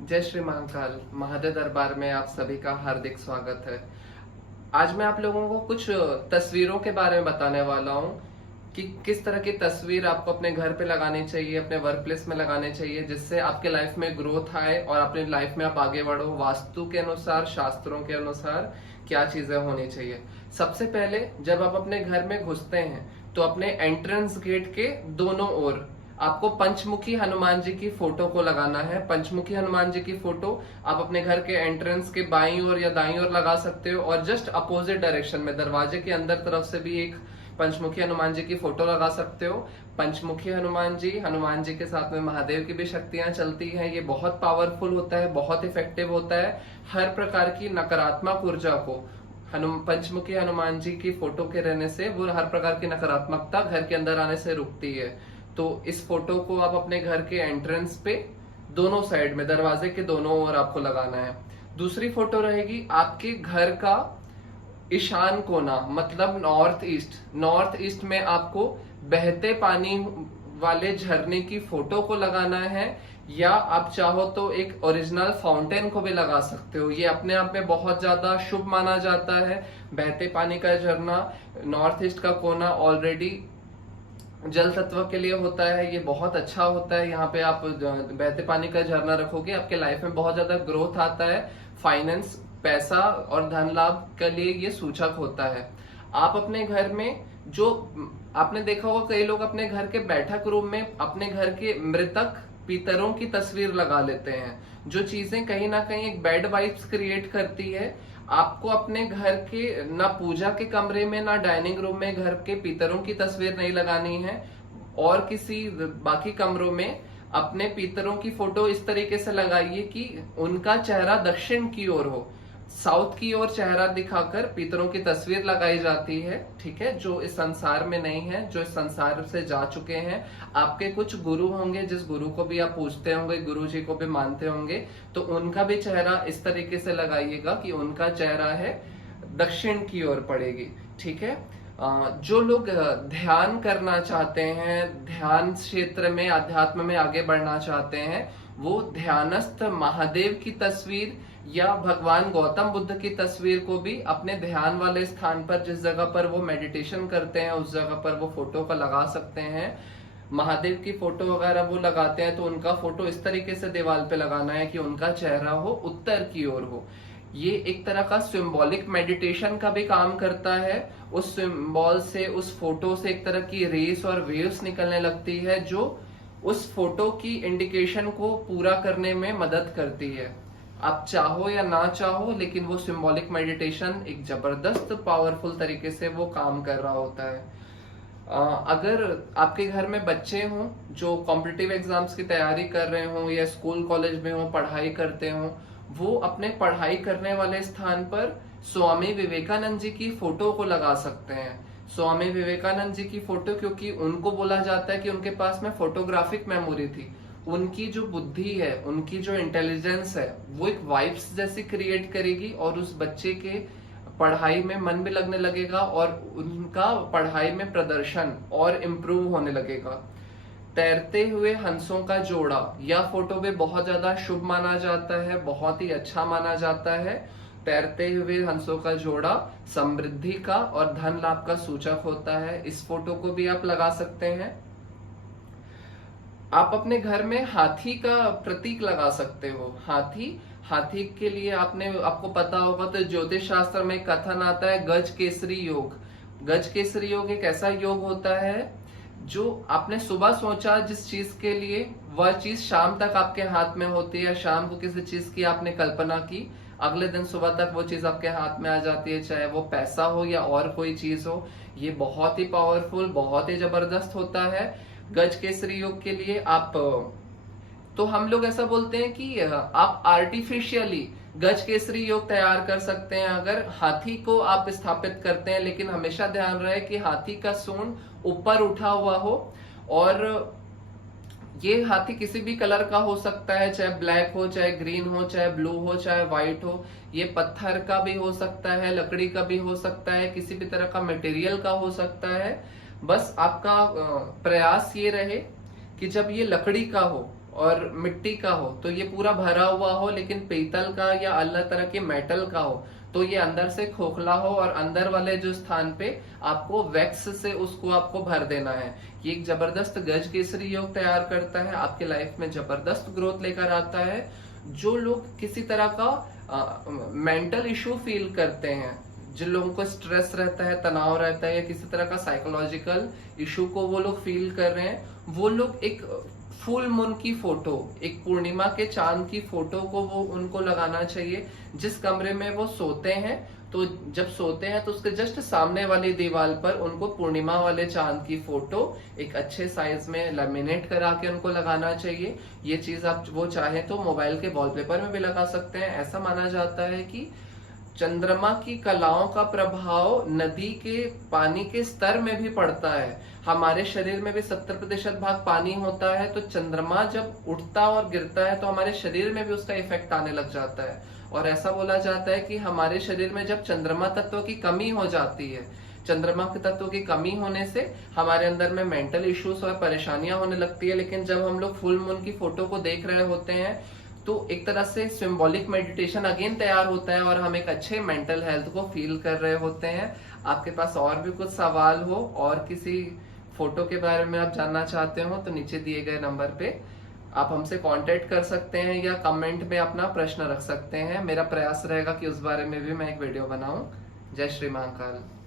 जय श्री महाकाल। महादेव दरबार में आप सभी का हार्दिक स्वागत है। आज मैं आप लोगों को कुछ तस्वीरों के बारे में बताने वाला हूँ कि किस तरह की तस्वीर आपको अपने घर पे लगानी चाहिए, अपने वर्क प्लेस में लगानी चाहिए, जिससे आपके लाइफ में ग्रोथ आए और अपनी लाइफ में आप आगे बढ़ो। वास्तु के अनुसार, शास्त्रों के अनुसार क्या चीजें होनी चाहिए। सबसे पहले जब आप अपने घर में घुसते हैं तो अपने एंट्रेंस गेट के दोनों ओर आपको पंचमुखी हनुमान जी की फोटो को लगाना है। पंचमुखी हनुमान जी की फोटो आप अपने घर के एंट्रेंस के बाईं ओर या दाईं ओर लगा सकते हो, और जस्ट अपोजिट डायरेक्शन में दरवाजे के अंदर तरफ से भी एक पंचमुखी हनुमान जी की फोटो लगा सकते हो। पंचमुखी हनुमान जी के साथ में महादेव की भी शक्तियां चलती हैं। ये बहुत पावरफुल होता है, बहुत इफेक्टिव होता है। हर प्रकार की नकारात्मक ऊर्जा को पंचमुखी हनुमान जी की फोटो के रहने से वो हर प्रकार की नकारात्मकता घर के अंदर आने से रुकती है। तो इस फोटो को आप अपने घर के एंट्रेंस पे दोनों साइड में, दरवाजे के दोनों ओर आपको लगाना है। दूसरी फोटो रहेगी आपके घर का ईशान कोना, मतलब नॉर्थ ईस्ट। नॉर्थ ईस्ट में आपको बहते पानी वाले झरने की फोटो को लगाना है, या आप चाहो तो एक ओरिजिनल फाउंटेन को भी लगा सकते हो। ये अपने आप में बहुत ज्यादा शुभ माना जाता है। बहते पानी का झरना, नॉर्थ ईस्ट का कोना ऑलरेडी जल तत्व के लिए होता है, ये बहुत अच्छा होता है। यहाँ पे आप बहते पानी का झरना रखोगे, आपके लाइफ में बहुत ज्यादा ग्रोथ आता है। फाइनेंस, पैसा और धन लाभ के लिए ये सूचक होता है। आप अपने घर में, जो आपने देखा होगा कई लोग अपने घर के बैठक रूम में अपने घर के मृतक पितरों की तस्वीर लगा लेते हैं, जो चीजें कहीं ना कहीं एक बैड वाइब्स क्रिएट करती है। आपको अपने घर के ना पूजा के कमरे में, ना डाइनिंग रूम में घर के पितरों की तस्वीर नहीं लगानी है, और किसी बाकी कमरों में अपने पितरों की फोटो इस तरीके से लगाइए कि उनका चेहरा दक्षिण की ओर हो। साउथ की ओर चेहरा दिखाकर पितरों की तस्वीर लगाई जाती है, ठीक है, जो इस संसार में नहीं है, जो इस संसार से जा चुके हैं। आपके कुछ गुरु होंगे, जिस गुरु को भी आप पूजते होंगे, गुरु जी को भी मानते होंगे, तो उनका भी चेहरा इस तरीके से लगाइएगा कि उनका चेहरा है दक्षिण की ओर पड़ेगी, ठीक है। जो लोग ध्यान करना चाहते हैं, ध्यान क्षेत्र में, अध्यात्म में आगे बढ़ना चाहते हैं, वो ध्यानस्थ महादेव की तस्वीर या भगवान गौतम बुद्ध की तस्वीर को भी अपने ध्यान वाले स्थान पर, जिस जगह पर वो मेडिटेशन करते हैं, उस जगह पर वो फोटो का लगा सकते हैं। महादेव की फोटो अगर वो लगाते हैं तो उनका फोटो इस तरीके से दीवार पे लगाना है कि उनका चेहरा हो उत्तर की ओर हो। ये एक तरह का सिंबॉलिक मेडिटेशन का भी काम करता है। उस सिंबल से, उस फोटो से एक तरह की रेस और वेव्स निकलने लगती है, जो उस फोटो की इंडिकेशन को पूरा करने में मदद करती है। आप चाहो या ना चाहो, लेकिन वो सिंबॉलिक मेडिटेशन एक जबरदस्त पावरफुल तरीके से वो काम कर रहा होता है। अगर आपके घर में बच्चे हों जो कॉम्पिटिटिव एग्जाम्स की तैयारी कर रहे हों या स्कूल कॉलेज में हो, पढ़ाई करते हों, वो अपने पढ़ाई करने वाले स्थान पर स्वामी विवेकानंद जी की फोटो को लगा सकते हैं। स्वामी विवेकानंद जी की फोटो, क्योंकि उनको बोला जाता है कि उनके पास में फोटोग्राफिक मेमोरी थी। उनकी जो बुद्धि है, उनकी जो इंटेलिजेंस है, वो एक वाइब्स जैसी क्रिएट करेगी, और उस बच्चे के पढ़ाई में मन भी लगने लगेगा और उनका पढ़ाई में प्रदर्शन और इम्प्रूव होने लगेगा। तैरते हुए हंसों का जोड़ा, यह फोटो भी बहुत ज्यादा शुभ माना जाता है, बहुत ही अच्छा माना जाता है। तैरते हुए हंसों का जोड़ा समृद्धि का और धन लाभ का सूचक होता है। इस फोटो को भी आप लगा सकते हैं। आप अपने घर में हाथी का प्रतीक लगा सकते हो। हाथी के लिए आपको पता होगा तो ज्योतिष शास्त्र में कथन आता है गज केसरी योग। गज केसरी योग एक ऐसा योग होता है जो आपने सुबह सोचा जिस चीज के लिए, वह चीज शाम तक आपके हाथ में होती है। शाम को किसी चीज की आपने कल्पना की, अगले दिन सुबह तक वो चीज आपके हाथ में आ जाती है, चाहे वो पैसा हो या और कोई चीज हो। ये बहुत ही पावरफुल, बहुत ही जबरदस्त होता है। गज केसरी योग के लिए आप, तो हम लोग ऐसा बोलते हैं कि आप आर्टिफिशियली गज केसरी योग तैयार कर सकते हैं अगर हाथी को आप स्थापित करते हैं, लेकिन हमेशा ध्यान रहे कि हाथी का सूंड ऊपर उठा हुआ हो, और ये हाथी किसी भी कलर का हो सकता है, चाहे ब्लैक हो, चाहे ग्रीन हो, चाहे ब्लू हो, चाहे व्हाइट हो। ये पत्थर का भी हो सकता है, लकड़ी का भी हो सकता है, किसी भी तरह का मटेरियल का हो सकता है। बस आपका प्रयास ये रहे कि जब ये लकड़ी का हो और मिट्टी का हो तो ये पूरा भरा हुआ हो, लेकिन पीतल का या अलग तरह के मेटल का हो तो ये अंदर से खोखला हो और अंदर वाले जो स्थान पे आपको वैक्स से उसको आपको भर देना है। ये एक जबरदस्त गज केसरी योग तैयार करता है, आपके लाइफ में जबरदस्त ग्रोथ लेकर आता है। जो लोग किसी तरह का मेंटल इशू फील करते हैं, जिन लोगों को स्ट्रेस रहता है, तनाव रहता है या किसी तरह का साइकोलॉजिकल इशू को वो लोग फील कर रहे हैं, वो लोग एक फुल मून की फोटो, एक पूर्णिमा के चांद की फोटो को वो उनको लगाना चाहिए। जिस कमरे में वो सोते हैं तो जब सोते हैं तो उसके जस्ट सामने वाली दीवार पर उनको पूर्णिमा वाले चांद की फोटो एक अच्छे साइज में लेमिनेट करा के उनको लगाना चाहिए। ये चीज आप वो चाहे तो मोबाइल के वॉलपेपर में भी लगा सकते हैं। ऐसा माना जाता है कि चंद्रमा की कलाओं का प्रभाव नदी के पानी के स्तर में भी पड़ता है। हमारे शरीर में भी 70% भाग पानी होता है, तो चंद्रमा जब उठता और गिरता है तो हमारे शरीर में भी उसका इफेक्ट आने लग जाता है। और ऐसा बोला जाता है कि हमारे शरीर में जब चंद्रमा तत्व की कमी हो जाती है, चंद्रमा के तत्व की कमी होने से हमारे अंदर में मेंटल इश्यूज और परेशानियां होने लगती है। लेकिन जब हम लोग फुल मून की फोटो को देख रहे होते हैं तो एक तरह से सिंबॉलिक मेडिटेशन अगेन तैयार होता है और हम एक अच्छे मेंटल हेल्थ को फील कर रहे होते हैं। आपके पास और भी कुछ सवाल हो और किसी फोटो के बारे में आप जानना चाहते हो तो नीचे दिए गए नंबर पे आप हमसे कांटेक्ट कर सकते हैं या कमेंट में अपना प्रश्न रख सकते हैं। मेरा प्रयास रहेगा कि उस बारे में भी मैं एक वीडियो बनाऊं। जय श्री महाकाल।